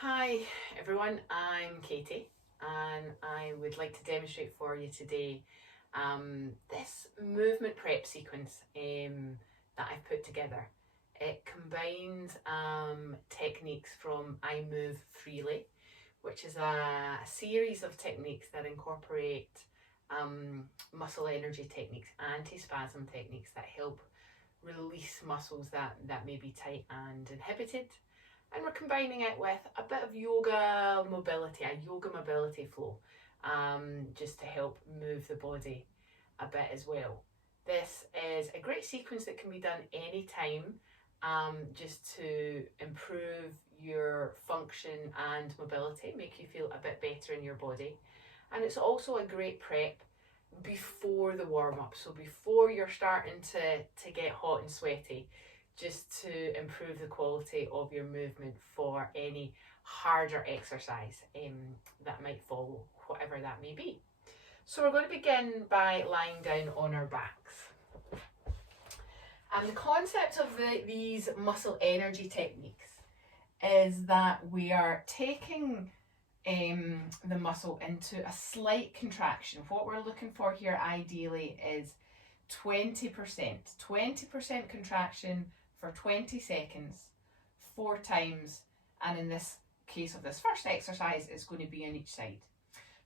Hi everyone, I'm Katie and I would like to demonstrate for you today this movement prep sequence that I've put together. It combines techniques from I Move Freely, which is a series of techniques that incorporate muscle energy techniques, anti-spasm techniques that help release muscles that may be tight and inhibited, and we're combining it with a bit of yoga mobility, a yoga mobility flow, just to help move the body a bit as well. This is a great sequence that can be done anytime, just to improve your function and mobility, make you feel a bit better in your body. And it's also a great prep before the warm up, so before you're starting to get hot and sweaty, just to improve the quality of your movement for any harder exercise that might follow, whatever that may be. So we're going to begin by lying down on our backs. And the concept of these muscle energy techniques is that we are taking the muscle into a slight contraction. What we're looking for here ideally is 20%. 20% contraction for 20 seconds, 4 times, and in this case of this first exercise, it's going to be on each side.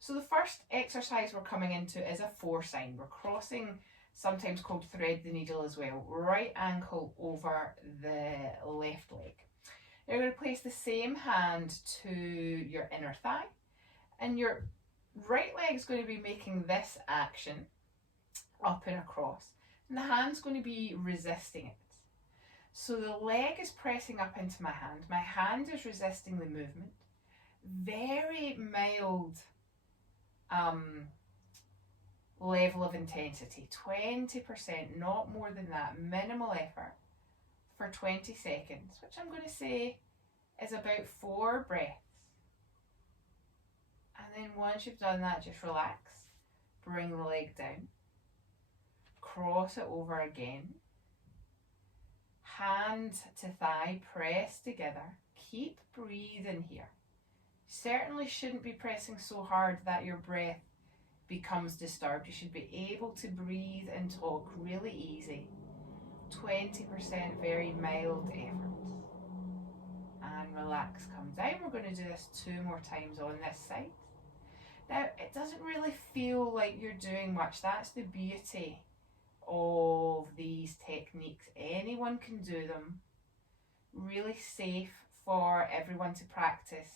So the first exercise we're coming into is a 4 sign. We're crossing, sometimes called thread the needle as well, right ankle over the left leg. Now you're going to place the same hand to your inner thigh, and your right leg is going to be making this action up and across, and the hand's going to be resisting it. So the leg is pressing up into my hand is resisting the movement. Very mild level of intensity, 20%, not more than that, minimal effort for 20 seconds, which I'm going to say is about 4 breaths. And then once you've done that, just relax, bring the leg down, cross it over again, hand to thigh, press together, keep breathing here. Certainly shouldn't be pressing so hard that your breath becomes disturbed. You should be able to breathe and talk really easy. 20%, very mild effort. And relax, come down. We're going to do this 2 more times on this side. Now, it doesn't really feel like you're doing much. That's the beauty of these techniques. Anyone can do them. Really safe for everyone to practice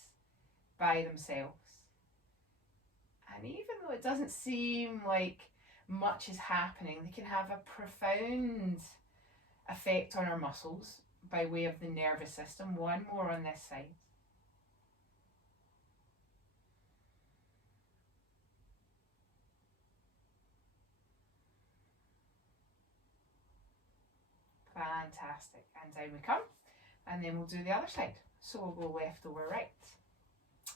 by themselves. And even though it doesn't seem like much is happening, they can have a profound effect on our muscles by way of the nervous system. 1 more on this side. Fantastic. And down we come. And then we'll do the other side. So we'll go left over right.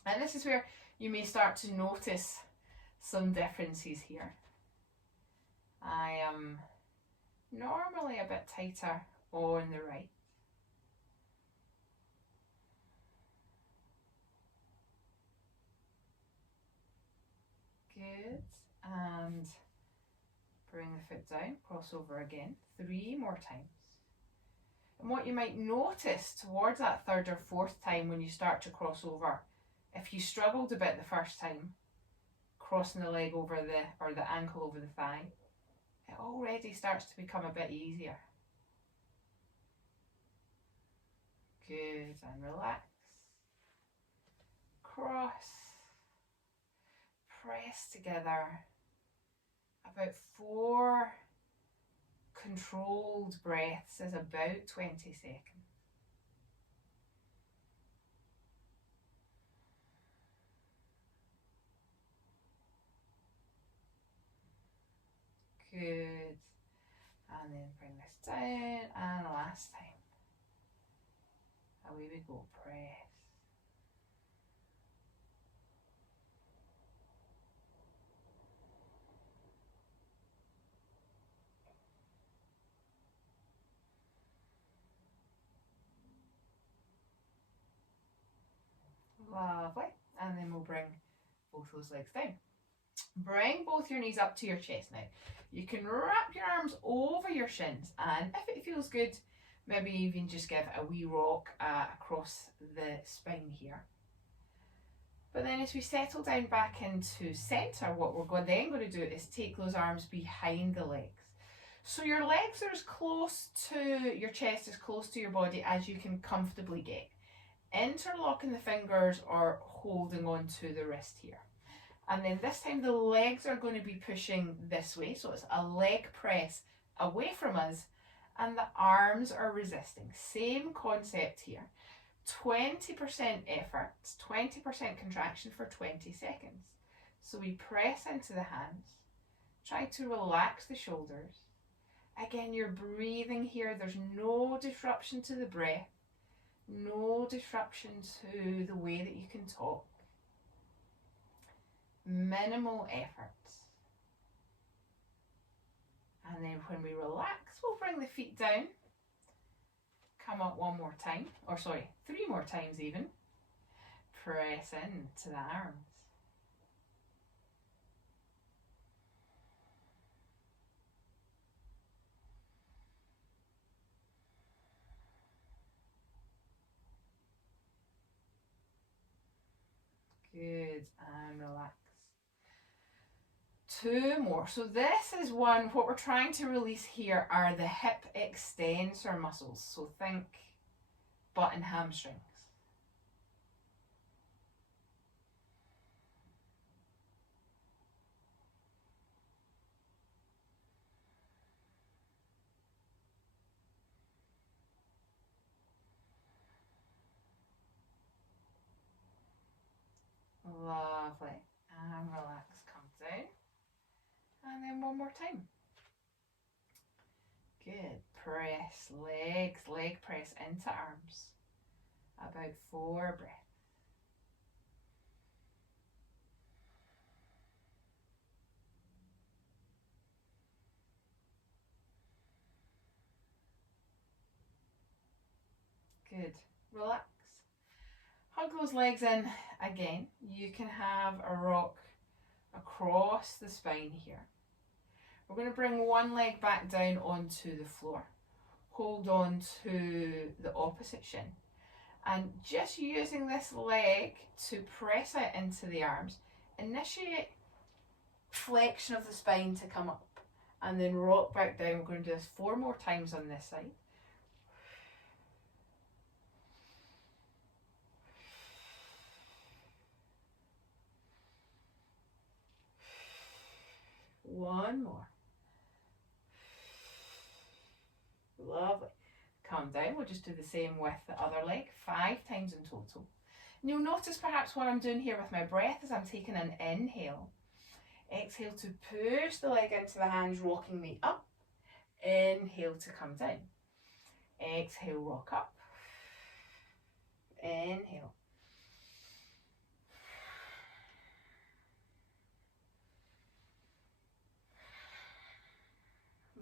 And this is where you may start to notice some differences here. I am normally a bit tighter on the right. Good. And bring the foot down, cross over again, 3 more times. And what you might notice towards that 3rd or 4th time when you start to cross over, if you struggled a bit the first time, crossing the leg over the ankle over the thigh, it already starts to become a bit easier. Good, and relax. Cross. Press together. About 4 controlled breaths is about 20 seconds. Good. And then bring this down, and last time. Away we go, press. Lovely. And then we'll bring both those legs down. Bring both your knees up to your chest now. You can wrap your arms over your shins, and if it feels good, maybe even just give a wee rock across the spine here. But then as we settle down back into centre, what we're then going to do is take those arms behind the legs. So your legs are as close to your chest, as close to your body as you can comfortably get. Interlocking the fingers or holding on to the wrist here. And then this time the legs are going to be pushing this way. So it's a leg press away from us and the arms are resisting. Same concept here. 20% effort, 20% contraction for 20 seconds. So we press into the hands, try to relax the shoulders. Again, you're breathing here. There's no disruption to the breath, no disruption to the way that you can talk. Minimal effort. And then when we relax, we'll bring the feet down. Come up one more time, or sorry, 3 more times even. Press into the arms. Good, and relax. 2 more. So this is one, what we're trying to release here are the hip extensor muscles. So think butt and hamstrings. Lovely. And relax, come down. And then one more time. Good. Press legs, leg press into arms. About 4 breaths. Good. Relax. Hug those legs in again. You can have a rock across the spine here. We're going to bring one leg back down onto the floor. Hold on to the opposite shin. And just using this leg to press it into the arms, initiate flexion of the spine to come up and then rock back down. We're going to do this 4 more times on this side. One more. Lovely. Calm down. We'll just do the same with the other leg. 5 times in total. And you'll notice perhaps what I'm doing here with my breath is I'm taking an inhale. Exhale to push the leg into the hands, rocking me up. Inhale to come down. Exhale, rock up. Inhale.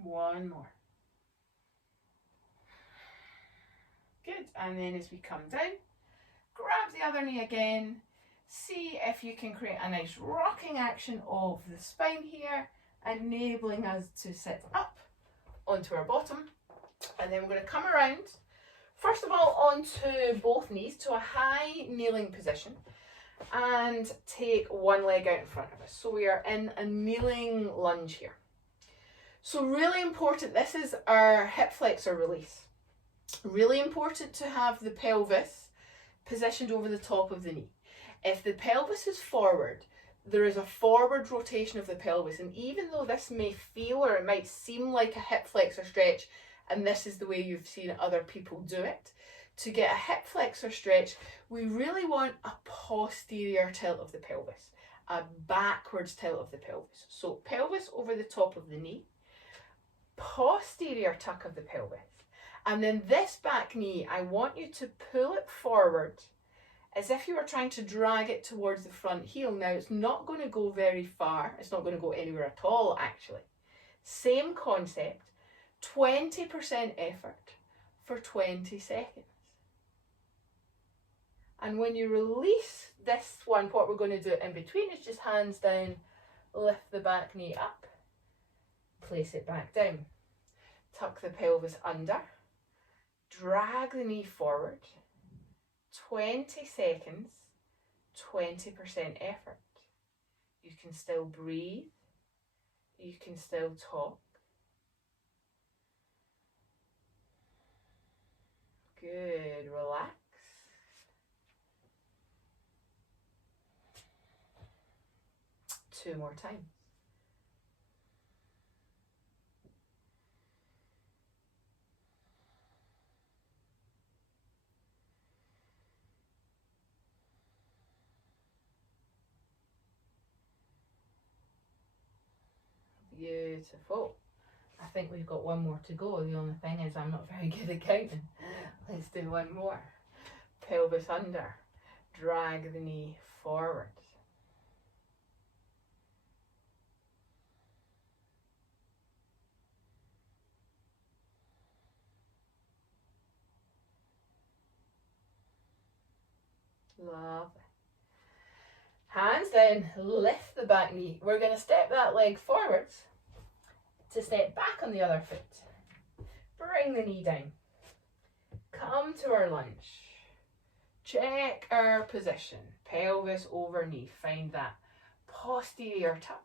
One more. Good. And then as we come down, grab the other knee again. See if you can create a nice rocking action of the spine here, enabling us to sit up onto our bottom. And then we're going to come around, first of all, onto both knees to a high kneeling position and take one leg out in front of us. So we are in a kneeling lunge here. So really important, this is our hip flexor release. Really important to have the pelvis positioned over the top of the knee. If the pelvis is forward, there is a forward rotation of the pelvis, and even though this may feel or it might seem like a hip flexor stretch, and this is the way you've seen other people do it, to get a hip flexor stretch, we really want a posterior tilt of the pelvis, a backwards tilt of the pelvis. So pelvis over the top of the knee, posterior tuck of the pelvis, and then this back knee, I want you to pull it forward as if you were trying to drag it towards the front heel. Now it's not going to go very far, it's not going to go anywhere at all actually. Same concept, 20% effort for 20 seconds. And when you release this one, what we're going to do in between is just hands down, lift the back knee up, place it back down. Tuck the pelvis under, drag the knee forward, 20 seconds, 20% effort. You can still breathe, you can still talk. Good, relax. Two more times. Beautiful. I think we've got one more to go. The only thing is I'm not very good at counting. Let's do one more. Pelvis under. Drag the knee forward. Lovely. Hands down, lift the back knee. We're going to step that leg forwards to step back on the other foot. Bring the knee down. Come to our lunge. Check our position. Pelvis over knee. Find that posterior tuck.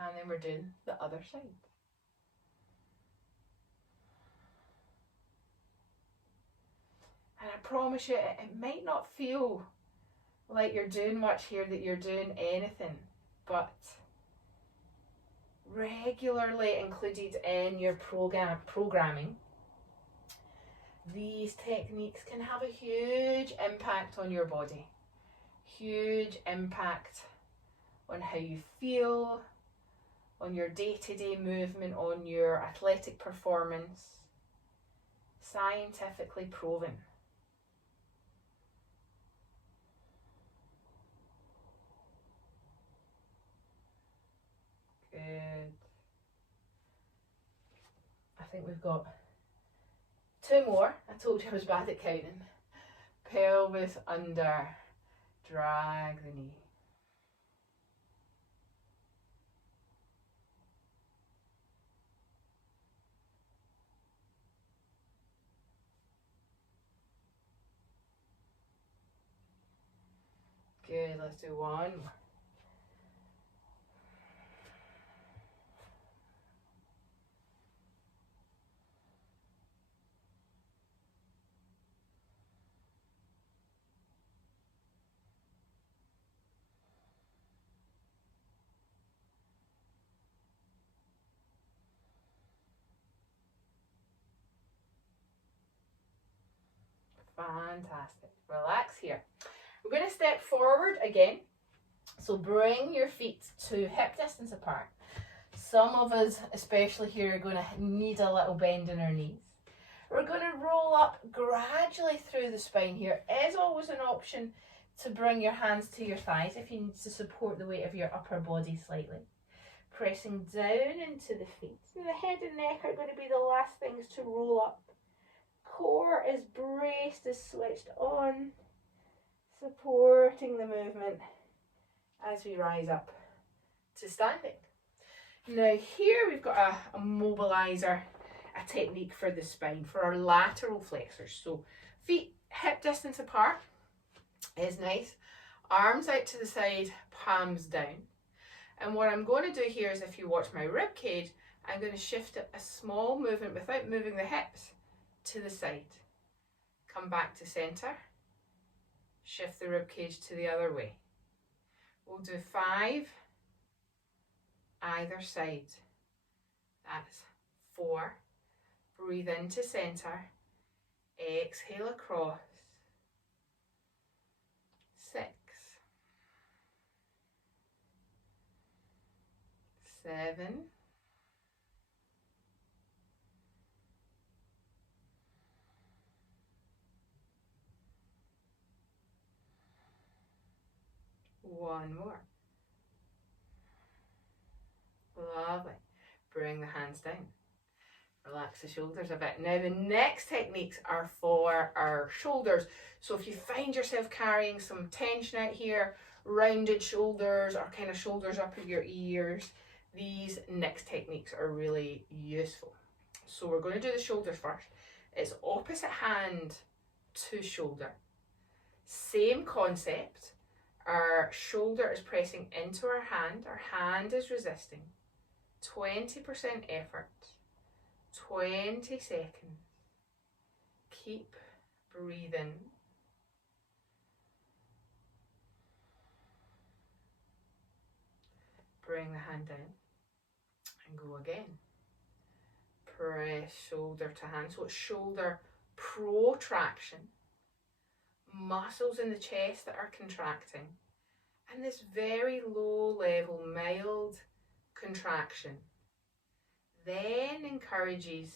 And then we're doing the other side. And I promise you, it might not feel like you're doing much here, that you're doing anything, but regularly included in your programming, these techniques can have a huge impact on your body, huge impact on how you feel, on your day-to-day movement, on your athletic performance. Scientifically proven. Good. I think we've got two more. I told you I was bad at counting. Pelvis under, drag the knee. Good, let's do one more. Fantastic. Relax here. We're going to step forward again. So bring your feet to hip distance apart. Some of us, especially here, are going to need a little bend in our knees. We're going to roll up gradually through the spine here. It is always an option to bring your hands to your thighs if you need to support the weight of your upper body slightly. Pressing down into the feet. And the head and neck are going to be the last things to roll up. Core is braced, is switched on, supporting the movement as we rise up to standing. Now here we've got a mobilizer, a technique for the spine, for our lateral flexors. So feet hip distance apart is nice. Arms out to the side, palms down. And what I'm going to do here is, if you watch my rib cage, I'm going to shift a small movement without moving the hips to the side. Come back to center. Shift the rib cage to the other way. We'll do 5 either side. That's 4. Breathe into center. Exhale across. 6. 7. 1 more. Lovely. Bring the hands down. Relax the shoulders a bit. Now the next techniques are for our shoulders. So if you find yourself carrying some tension out here, rounded shoulders or kind of shoulders up at your ears, these next techniques are really useful. So we're going to do the shoulders first. It's opposite hand to shoulder. Same concept. Our shoulder is pressing into our hand is resisting. 20% effort. 20 seconds. Keep breathing. Bring the hand down and go again. Press shoulder to hand. So it's shoulder protraction. Muscles in the chest that are contracting. And this very low level, mild contraction then encourages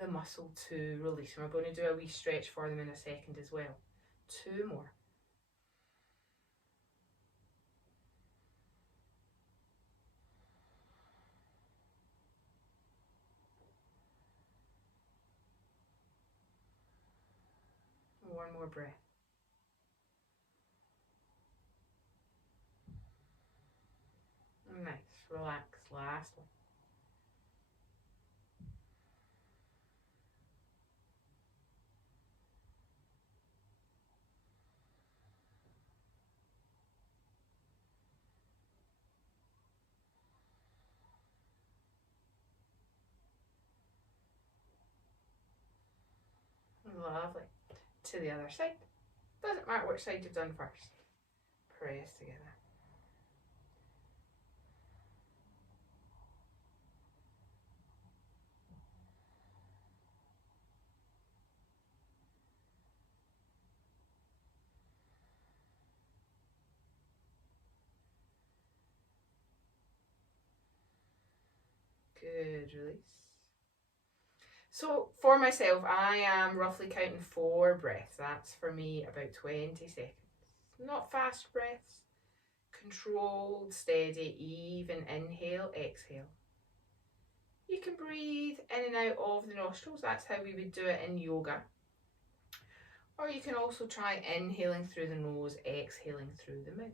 the muscle to release. And we're going to do a wee stretch for them in a second as well. 2 more. One more breath. Nice. Relax. Last one. Lovely. To the other side. Doesn't matter which side you've done first. Press together. Good, release. So for myself, I am roughly counting 4 breaths. That's for me about 20 seconds. Not fast breaths. Controlled, steady, even inhale, exhale. You can breathe in and out of the nostrils. That's how we would do it in yoga. Or you can also try inhaling through the nose, exhaling through the mouth.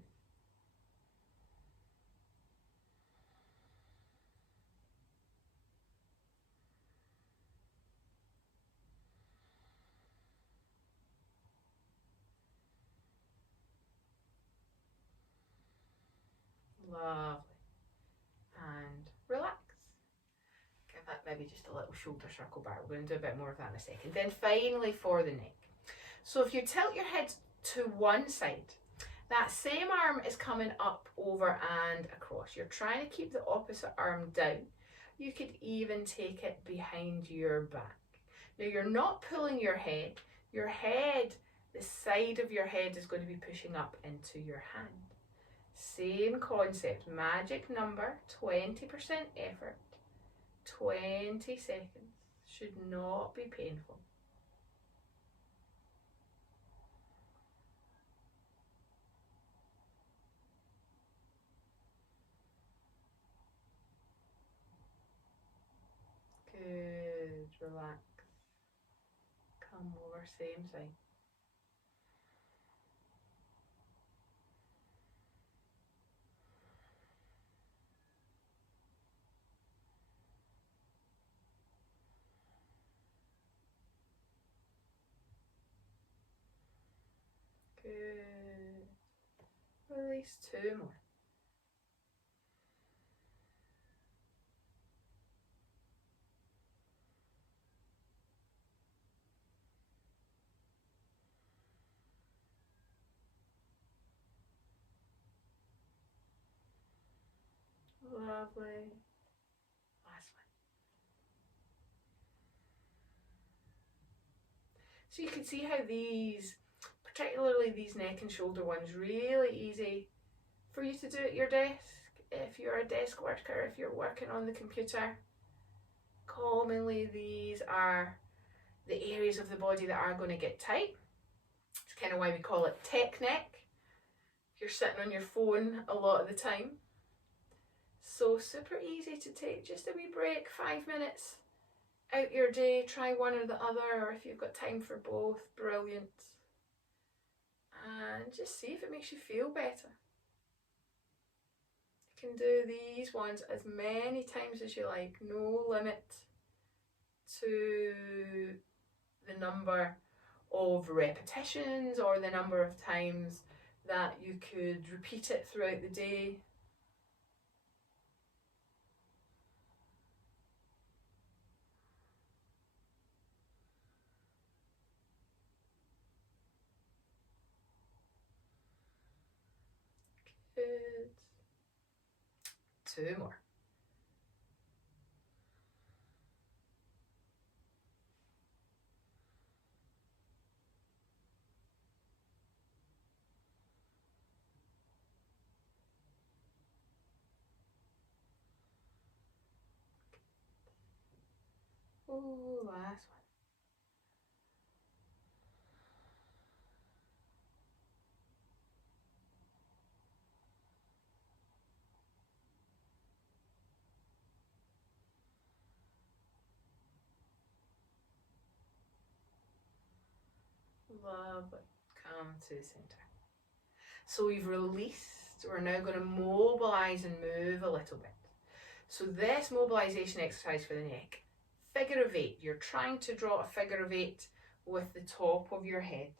Lovely. And relax. Give that maybe just a little shoulder circle back. We're going to do a bit more of that in a second. Then finally for the neck. So if you tilt your head to one side, that same arm is coming up, over and across. You're trying to keep the opposite arm down. You could even take it behind your back. Now you're not pulling your head. Your head, the side of your head is going to be pushing up into your hand. Same concept, magic number, 20% effort, 20 seconds. Should not be painful. Good, relax. Come over, same side. Good. Release 2 more. Lovely. Last one. So you can see how these, particularly these neck and shoulder ones, really easy for you to do at your desk. If you're a desk worker, if you're working on the computer, commonly these are the areas of the body that are going to get tight. It's kind of why we call it tech neck. If you're sitting on your phone a lot of the time. So super easy to take just a wee break, 5 minutes, out your day, try one or the other, or if you've got time for both, brilliant. And just see if it makes you feel better. You can do these ones as many times as you like, no limit to the number of repetitions or the number of times that you could repeat it throughout the day. Good. 2 more. Oh, last one. Lovely. Come to the centre. So we've released. We're now going to mobilise and move a little bit. So this mobilisation exercise for the neck, figure of 8. You're trying to draw a figure of 8 with the top of your head.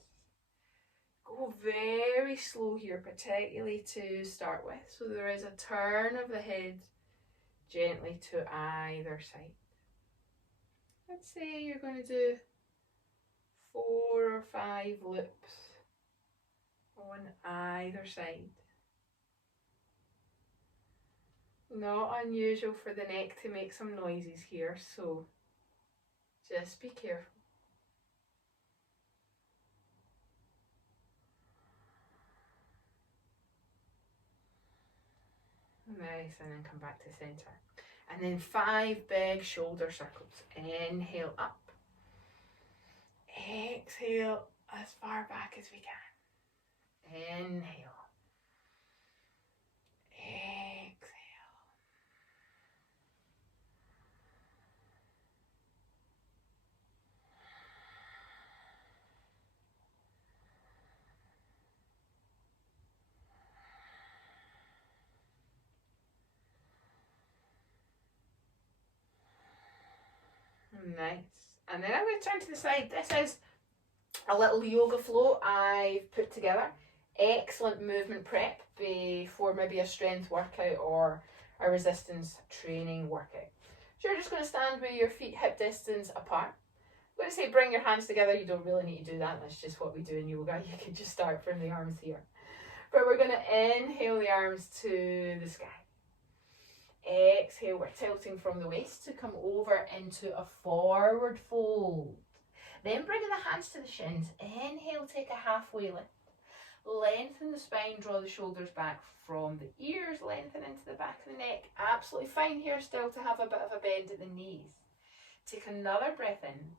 Go very slow here, particularly to start with. So there is a turn of the head gently to either side. Let's say you're going to do 4 or 5 loops on either side. Not unusual for the neck to make some noises here, so just be careful. Nice, and then come back to centre. And then 5 big shoulder circles. Inhale up. Exhale as far back as we can. Inhale. Exhale. Nice. And then I'm going to turn to the side. This is a little yoga flow I've put together. Excellent movement prep before maybe a strength workout or a resistance training workout. So you're just going to stand with your feet hip distance apart. I'm going to say bring your hands together. You don't really need to do that. That's just what we do in yoga. You can just start from the arms here. But we're going to inhale the arms to the sky. Exhale, we're tilting from the waist to come over into a forward fold. Then bringing the hands to the shins. Inhale, take a halfway lift. Lengthen the spine, draw the shoulders back from the ears, lengthen into the back of the neck. Absolutely fine here still to have a bit of a bend at the knees. Take another breath in.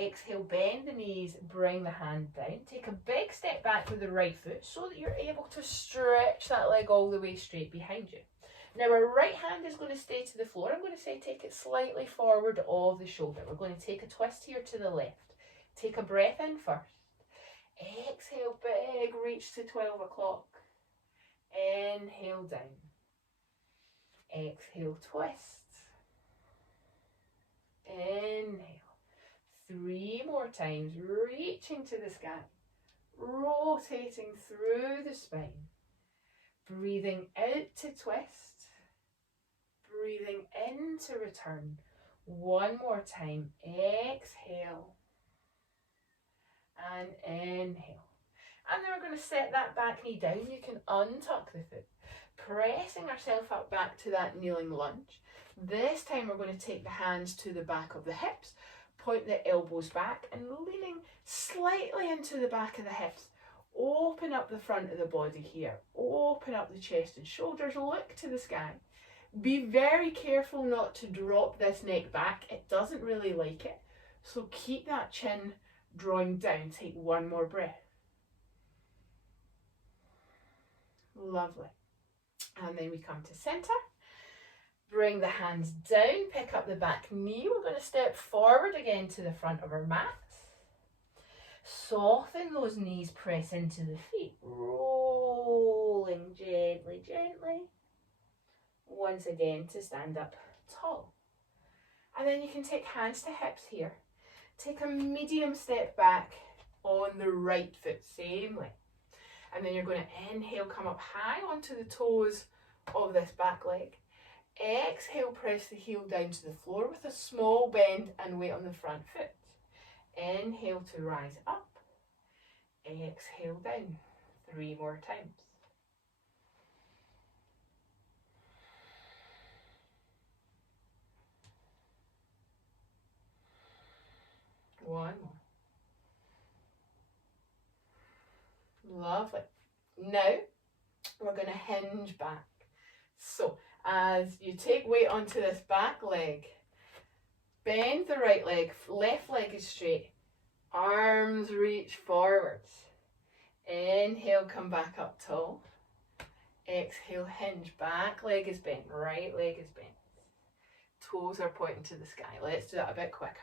Exhale, bend the knees, bring the hand down. Take a big step back with the right foot so that you're able to stretch that leg all the way straight behind you. Now our right hand is going to stay to the floor. I'm going to say take it slightly forward of the shoulder. We're going to take a twist here to the left. Take a breath in first. Exhale, big reach to 12 o'clock. Inhale down. Exhale, twist. Inhale. 3 more times, reaching to the sky. Rotating through the spine. Breathing out to twist. Breathing in to return. 1 more time. Exhale. And inhale. And then we're going to set that back knee down. You can untuck the foot. Pressing ourselves up back to that kneeling lunge. This time we're going to take the hands to the back of the hips. Point the elbows back and leaning slightly into the back of the hips. Open up the front of the body here. Open up the chest and shoulders. Look to the sky. Be very careful not to drop this neck back. It doesn't really like it. So keep that chin drawing down. Take 1 more breath. Lovely. And then we come to centre. Bring the hands down, pick up the back knee. We're going to step forward again to the front of our mat. Soften those knees, press into the feet. Rolling gently, gently. Once again to stand up tall. And then you can take hands to hips here. Take a medium step back on the right foot, same way. And then you're going to inhale, come up high onto the toes of this back leg. Exhale, press the heel down to the floor with a small bend and weight on the front foot. Inhale to rise up. Exhale down. 3 more times. One more. Lovely. Now we're going to hinge back. So as you take weight onto this back leg, bend the right leg, left leg is straight, arms reach forwards. Inhale, come back up tall. Exhale, hinge, back leg is bent, right leg is bent. Toes are pointing to the sky. Let's do that a bit quicker.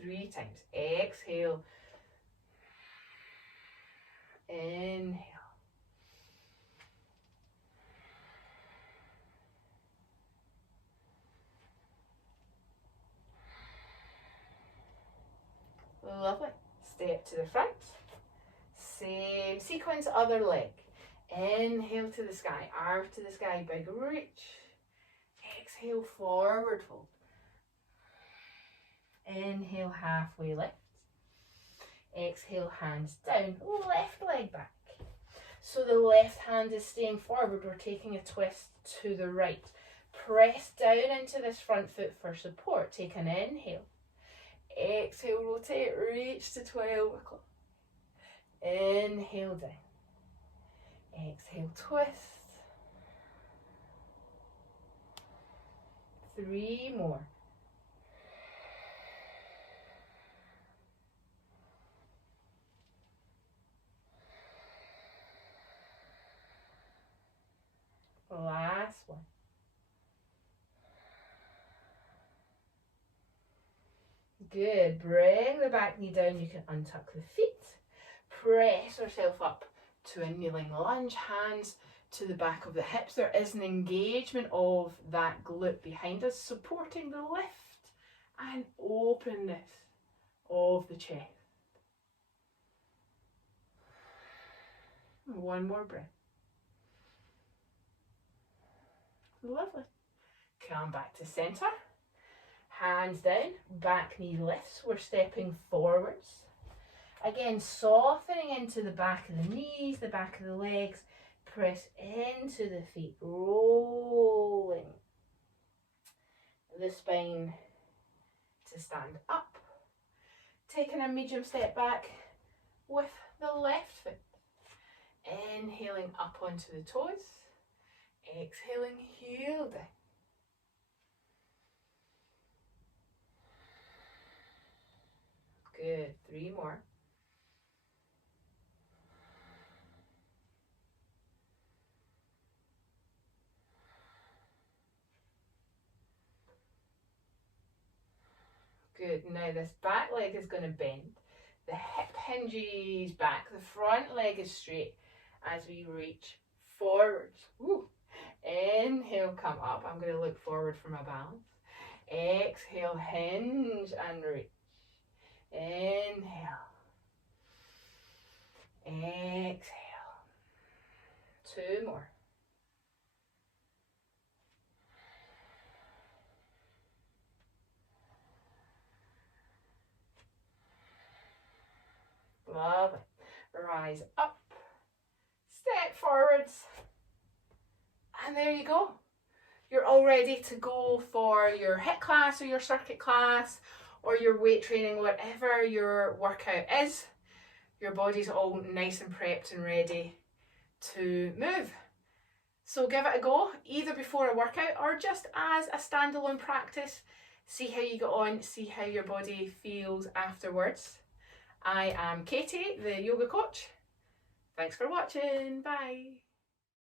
3 times. Exhale. Inhale. Lovely. Step to the front. Same sequence, other leg. Inhale to the sky, arms to the sky, big reach. Exhale, forward fold. Inhale, halfway lift. Exhale, hands down, left leg back. So the left hand is staying forward, we're taking a twist to the right. Press down into this front foot for support. Take an inhale. Exhale, rotate, reach to 12 o'clock. Inhale down. Exhale, twist. 3 more. Last one. Good. Bring the back knee down. You can untuck the feet. Press yourself up to a kneeling lunge. Hands to the back of the hips. There is an engagement of that glute behind us, supporting the lift and openness of the chest. One more breath. Lovely. Come back to centre. Hands down, back knee lifts. We're stepping forwards. Again, softening into the back of the knees, the back of the legs. Press into the feet, rolling the spine to stand up. Taking a medium step back with the left foot. Inhaling up onto the toes. Exhaling, heel down. Good. 3 more. Good. Now this back leg is going to bend. The hip hinges back. The front leg is straight as we reach forwards. Woo. Inhale, come up. I'm going to look forward for my balance. Exhale, hinge and reach. Inhale. Exhale. 2 more. Lovely. Rise up. Step forwards. And there you go. You're all ready to go for your HIIT class or your circuit class or your weight training, whatever your workout is. Your body's all nice and prepped and ready to move. So give it a go, either before a workout or just as a standalone practice. See how you get on, see how your body feels afterwards. I am Katie, the yoga coach. Thanks for watching. Bye.